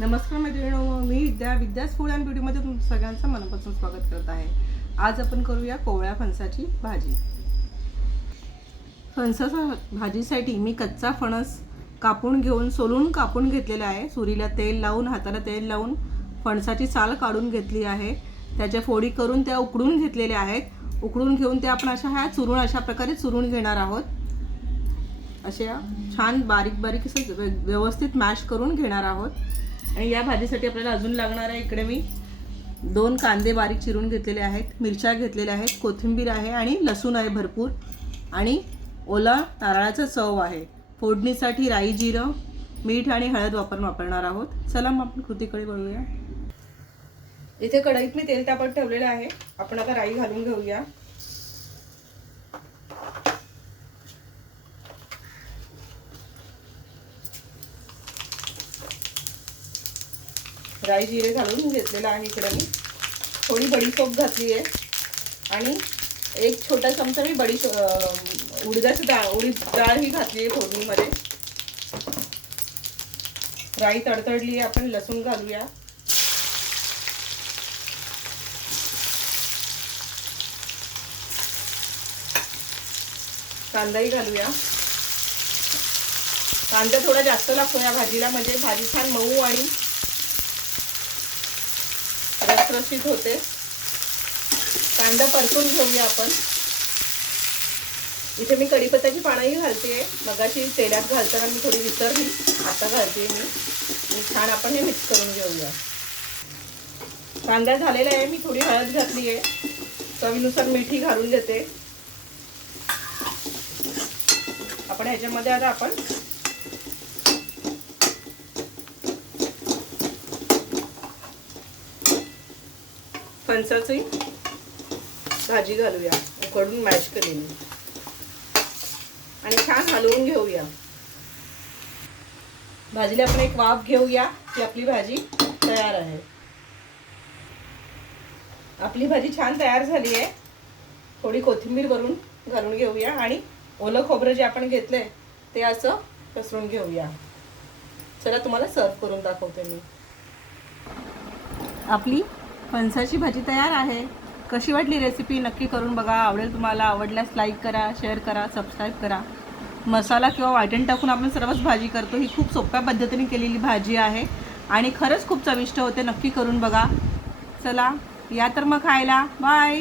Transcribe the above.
नमस्कार मैत्रिणींनो, मी विद्यास food and ब्युटीमध्ये तुमचं सगळ्यांचं मनापासून स्वागत करत आहे। आज आपण करूया कोवळ्या फणसाची भाजी। फणसाच्या भाजीसाठी मी कच्चा फणस कापून घेऊन सोलून कापून घेतलेला आहे। सुरीला तेल लावून हाताला तेल लावून फणसाची साल काढून घेतली आहे। त्याच्या फोडी करून त्या उकडून घेतलेल्या आहेत। उकडून घेऊन त्या आपण अशा प्रकारे चुरून घेणार आहोत। अशा छान बारीक बारीक असं व्यवस्थित मॅश करून घेणार आहोत। आणि या भाजीसाठी आपल्याला अजून लागणार आहे, इकडे मी 2 कांदे बारीक चिरून घेतलेले आहेत, मिरच्या घेतलेल्या आहेत, कोथिंबीर आहे आणि लसूण आहे भरपूर, आणि ओला नारळाचा चव आहे। फोडणीसाठी राई, जिरं, मीठ आणि हळद वापरणार आहोत। चला मग आपण कृतीकडे वळूया। इथे कढईत मी तेल तापत ठेवलेलं आहे। आपण आता राई घालून घेऊया। राई जिरे घालून घेतलेला आहे। इकडे मी थोडी बडीशोप घातली आहे आणि 1 छोटा चमचा मी उडीद डाळ ही घातली आहे फोडणीमध्ये। राई तडतडली आहे, आपण लसूण घालूया। कांदाही घालूया। कांदा थोडा जास्त लागतो या भाजीला, म्हणजे भाजी छान मऊ आणि रसरशीत होते। कांदा परतून घेऊया आपण। इथे मी कढीपत्त्याची पानंही घालते। मगाशी तेलात घालताना मी थोडी विसरली, आता घालते मी छान आपण हे मिक्स करून घेऊया। कांदा झालेला आहे, मी थोडी हळद घातली आहे, चवीनुसार मीठही घालून घेते। आपण ह्याच्यामध्ये आता आपण फणसाची भाजी घालूया, उकडून मॅश केलेली, आणि छान हलवून घेऊया। भाजीला आपण एक वाफ घेऊया की आपली भाजी तयार आहे। आपली भाजी छान तयार झाली आहे। थोडी कोथिंबीर वरून घालून घेऊया आणि ओलं खोबरं जे आपण घेतलंय ते असं पसरून घेऊया। चला तुम्हाला सर्व करून दाखवते मी। आपली फणसाची भाजी तयार आहे। कशी वाटली रेसिपी नक्की करून बघा। आवडेल तुम्हाला, आवडल्यास लाईक करा, शेअर करा, सबस्क्राईब करा। मसाला किंवा वाटण टाकून आपण सर्वच भाजी करतो। ही खूप सोप्या पद्धतीने केलेली भाजी आहे आणि खरंच खूप चविष्ट होते। नक्की करून बघा। चला या तर मग खायला। बाय।